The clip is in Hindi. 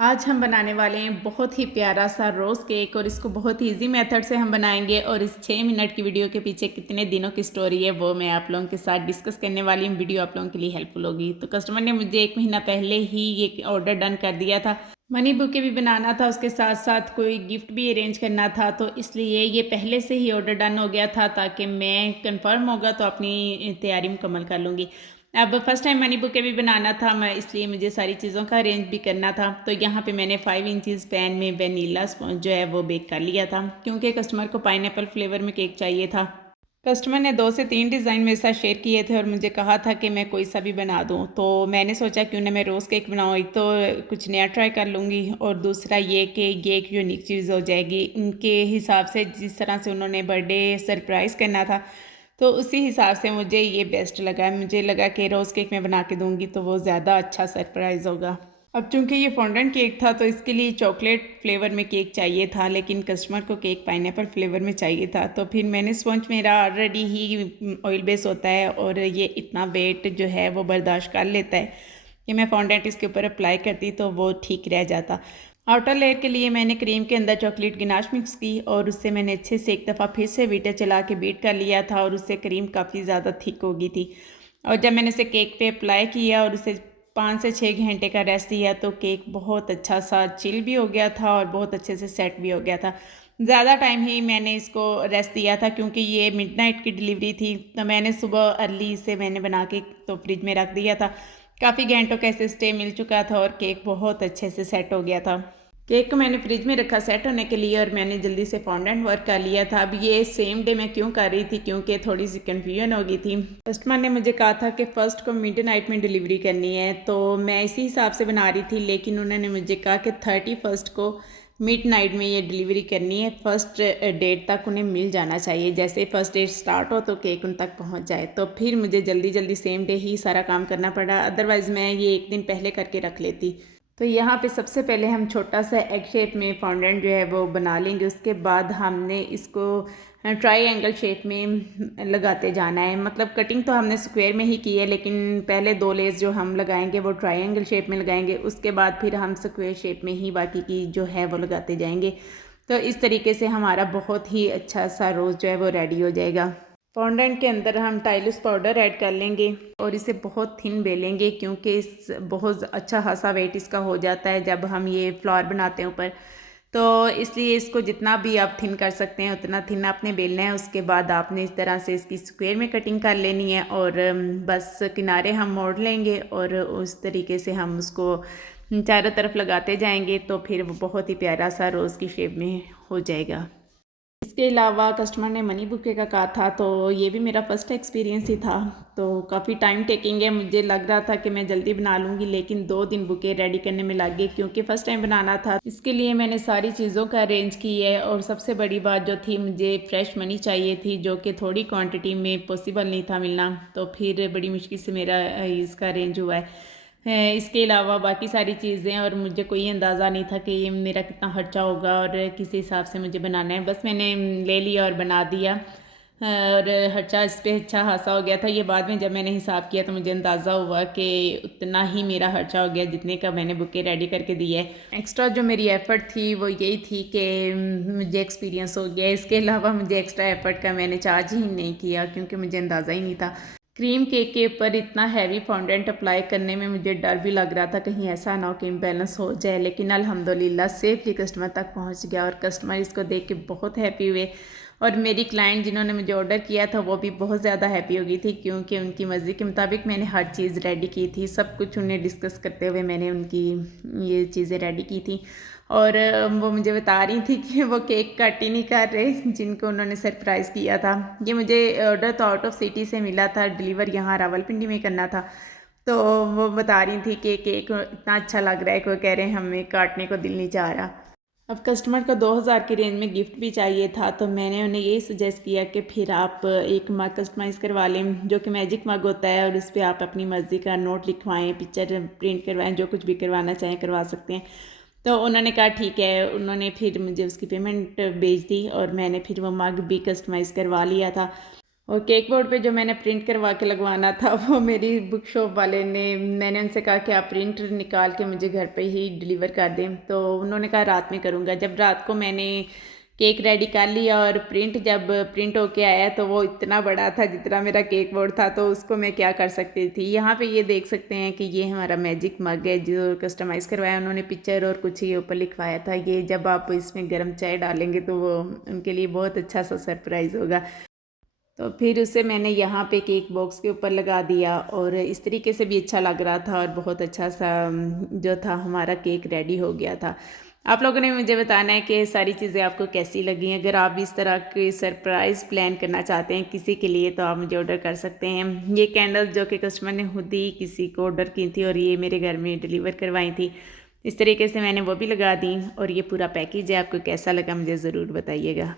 आज हम बनाने वाले हैं बहुत ही प्यारा सा रोज़ केक और इसको बहुत ही इजी मेथड से हम बनाएंगे। और इस 6 मिनट की वीडियो के पीछे कितने दिनों की स्टोरी है वो मैं आप लोगों के साथ डिस्कस करने वाली हूँ। वीडियो आप लोगों के लिए हेल्पफुल होगी। तो कस्टमर ने मुझे 1 महीना पहले ही ये ऑर्डर डन कर दिया था। मनी बुके भी बनाना था, उसके साथ साथ कोई गिफ्ट भी अरेंज करना था, तो इसलिए ये पहले से ही ऑर्डर डन हो गया था ताकि मैं कंफर्म होगा तो अपनी तैयारी मुकम्मल कर लूँगी। अब फर्स्ट टाइम मनी बुके भी बनाना था मैं, इसलिए मुझे सारी चीज़ों का अरेंज भी करना था। तो यहाँ पे मैंने 5 इंचज़ पैन में वेनिला स्पॉन्ज जो है वो बेक कर लिया था, क्योंकि कस्टमर को पाइनएप्पल फ्लेवर में केक चाहिए था। कस्टमर ने 2 से 3 डिज़ाइन मेरे साथ शेयर किए थे और मुझे कहा था कि मैं कोई सा भी बना दूँ। तो मैंने सोचा क्यों ना मैं रोज़ केक बनाऊँ, एक तो कुछ नया ट्राई कर लूँगी और दूसरा ये कि ये एक यूनिक चीज़ हो जाएगी। उनके हिसाब से जिस तरह से उन्होंने बर्थडे सरप्राइज़ करना था, तो उसी हिसाब से मुझे ये बेस्ट लगा। मुझे लगा कि रोज़ केक मैं बना के दूँगी तो वो ज़्यादा अच्छा सरप्राइज़ होगा। अब चूँकि ये फॉन्डेंट केक था तो इसके लिए चॉकलेट फ्लेवर में केक चाहिए था, लेकिन कस्टमर को केक पाइनएप्पल फ्लेवर में चाहिए था। तो फिर मैंने स्पंज मेरा ऑलरेडी ही ऑयल बेस होता है और ये इतना वेट जो है वो बर्दाश्त कर लेता है कि मैं फॉन्डेंट इसके ऊपर अप्लाई करती तो वो ठीक रह जाता। आउटर लेयर के लिए मैंने क्रीम के अंदर चॉकलेट गिनाश मिक्स की और उससे मैंने अच्छे से एक दफ़ा फिर से बीटर चला के बीट कर लिया था और उससे क्रीम काफ़ी ज़्यादा थिक हो गई थी। और जब मैंने इसे केक पे अप्लाई किया और उसे 5 से 6 घंटे का रेस्ट दिया तो केक बहुत अच्छा सा चिल भी हो गया था और बहुत अच्छे से सेट भी हो गया था। ज़्यादा टाइम ही मैंने इसको रेस्ट दिया था क्योंकि ये मिडनाइट की डिलीवरी थी, तो मैंने सुबह अर्ली इसे मैंने बना के तो फ्रिज में रख दिया था। काफ़ी घंटों का इसे स्टे मिल चुका था और केक बहुत अच्छे से सेट हो गया था। केक को मैंने फ्रिज में रखा सेट होने के लिए और मैंने जल्दी से फॉन्डेंट वर्क कर लिया था। अब ये सेम डे मैं क्यों कर रही थी, क्योंकि थोड़ी सी कन्फ्यूजन हो गई थी। कस्टमर ने मुझे कहा था कि फ़र्स्ट को मिडनाइट में डिलीवरी करनी है, तो मैं इसी हिसाब से बना रही थी, लेकिन उन्होंने मुझे कहा कि 31 को मिडनाइट में ये डिलीवरी करनी है। फर्स्ट डेट तक उन्हें मिल जाना चाहिए, जैसे फर्स्ट डेट स्टार्ट हो तो केक उन तक पहुंच जाए। तो फिर मुझे जल्दी जल्दी सेम डे ही सारा काम करना पड़ा, अदरवाइज़ मैं ये एक दिन पहले करके रख लेती। तो यहाँ पे सबसे पहले हम छोटा सा एग शेप में फॉन्डेंट जो है वो बना लेंगे। उसके बाद हमने इसको ट्रायंगल शेप में लगाते जाना है। मतलब कटिंग तो हमने स्क्वायर में ही की है, लेकिन पहले 2 लेयर्स जो हम लगाएंगे वो ट्रायंगल शेप में लगाएंगे, उसके बाद फिर हम स्क्वायर शेप में ही बाकी की जो है वो लगाते जाएंगे। तो इस तरीके से हमारा बहुत ही अच्छा सा रोज़ जो है वो रेडी हो जाएगा। फॉन्डेंट के अंदर हम टाइलस पाउडर ऐड कर लेंगे और इसे बहुत थिन बेलेंगे, क्योंकि इस बहुत अच्छा खासा वेट इसका हो जाता है जब हम ये फ्लावर बनाते हैं ऊपर। तो इसलिए इसको जितना भी आप थिन कर सकते हैं उतना थिन आपने बेलना है। उसके बाद आपने इस तरह से इसकी स्क्वायर में कटिंग कर लेनी है और बस किनारे हम मोड़ लेंगे और उस तरीके से हम उसको चारों तरफ लगाते जाएंगे, तो फिर वो बहुत ही प्यारा सा रोज़ की शेप में हो जाएगा। इसके अलावा कस्टमर ने मनी बुके का कहा था, तो ये भी मेरा फर्स्ट एक्सपीरियंस ही था। तो काफ़ी टाइम टेकिंग है। मुझे लग रहा था कि मैं जल्दी बना लूँगी, लेकिन 2 दिन बुके रेडी करने में लग गए, क्योंकि फ़र्स्ट टाइम बनाना था। इसके लिए मैंने सारी चीज़ों का अरेंज की है और सबसे बड़ी बात जो थी, मुझे फ्रेश मनी चाहिए थी, जो कि थोड़ी क्वांटिटी में पॉसिबल नहीं था मिलना। तो फिर बड़ी मुश्किल से मेरा इसका अरेंज हुआ है। इसके अलावा बाकी सारी चीज़ें, और मुझे कोई अंदाज़ा नहीं था कि ये मेरा कितना खर्चा होगा और किस हिसाब से मुझे बनाना है। बस मैंने ले लिया और बना दिया और खर्चा इस पे अच्छा खासा हो गया था। ये बाद में जब मैंने हिसाब किया तो मुझे अंदाज़ा हुआ कि उतना ही मेरा खर्चा हो गया जितने का मैंने बुके रेडी करके दी है। एक्स्ट्रा जो मेरी एफ़र्ट थी वो यही थी कि मुझे एक्सपीरियंस हो गया। इसके अलावा मुझे एक्स्ट्रा एफ़र्ट का मैंने चार्ज ही नहीं किया, क्योंकि मुझे अंदाज़ा ही नहीं था। क्रीम केक के ऊपर इतना हैवी फॉन्डेंट अप्लाई करने में मुझे डर भी लग रहा था कहीं ऐसा ना हो कि इम्बैलेंस हो जाए, लेकिन अल्हम्दुलिल्लाह सेफली कस्टमर तक पहुंच गया और कस्टमर इसको देख के बहुत हैप्पी हुए। और मेरी क्लाइंट जिन्होंने मुझे ऑर्डर किया था वो भी बहुत ज़्यादा हैप्पी हो गई थी, क्योंकि उनकी मर्ज़ी के मुताबिक मैंने हर चीज़ रेडी की थी। सब कुछ उन्हें डिस्कस करते हुए मैंने उनकी ये चीज़ें रेडी की थी। और वो मुझे बता रही थी कि वो केक कट ही नहीं कर रहे जिनको उन्होंने सरप्राइज़ किया था। ये मुझे ऑर्डर तो आउट ऑफ सिटी से मिला था, डिलीवर यहाँ रावलपिंडी में करना था। तो वो बता रही थी कि केक इतना अच्छा लग रहा है कि वो कह रहे हैं हमें काटने को दिल नहीं चाह रहा। अब कस्टमर को 2000 की रेंज में गिफ्ट भी चाहिए था, तो मैंने उन्हें यही सजेस्ट किया कि फिर आप एक मग कस्टमाइज़ करवा लें, जो कि मैजिक मग होता है, और उस पर आप अपनी मर्ज़ी का नोट लिखवाएं, पिक्चर प्रिंट करवाएं, जो कुछ भी करवाना चाहें करवा सकते हैं। तो उन्होंने कहा ठीक है। उन्होंने फिर मुझे उसकी पेमेंट भेज दी और मैंने फिर वो मग भी कस्टमाइज़ करवा लिया था। और केक बोर्ड पे जो मैंने प्रिंट करवा के लगवाना था वो मेरी बुक शॉप वाले ने, मैंने उनसे कहा कि आप प्रिंट निकाल के मुझे घर पे ही डिलीवर कर दें, तो उन्होंने कहा रात में करूँगा। जब रात को मैंने केक रेडी कर लिया और जब प्रिंट होके आया तो वो इतना बड़ा था जितना मेरा केक बोर्ड था, तो उसको मैं क्या कर सकती थी। यहाँ पे ये देख सकते हैं कि ये हमारा मैजिक मग है जो कस्टमाइज़ करवाया उन्होंने, पिक्चर और कुछ ये ऊपर लिखवाया था। ये जब आप इसमें गर्म चाय डालेंगे तो वो उनके लिए बहुत अच्छा सा सरप्राइज़ होगा। तो फिर उसे मैंने यहाँ पे केक बॉक्स के ऊपर लगा दिया और इस तरीके से भी अच्छा लग रहा था और बहुत अच्छा सा जो था हमारा केक रेडी हो गया था। आप लोगों ने मुझे बताना है कि सारी चीज़ें आपको कैसी लगी। अगर आप इस तरह के सरप्राइज़ प्लान करना चाहते हैं किसी के लिए तो आप मुझे ऑर्डर कर सकते हैं। ये कैंडल्स जो कि कस्टमर ने खुद ही किसी को ऑर्डर की थी और ये मेरे घर में डिलीवर करवाई थी, इस तरीके से मैंने वो भी लगा दी। और ये पूरा पैकेज है, आपको कैसा लगा मुझे ज़रूर बताइएगा।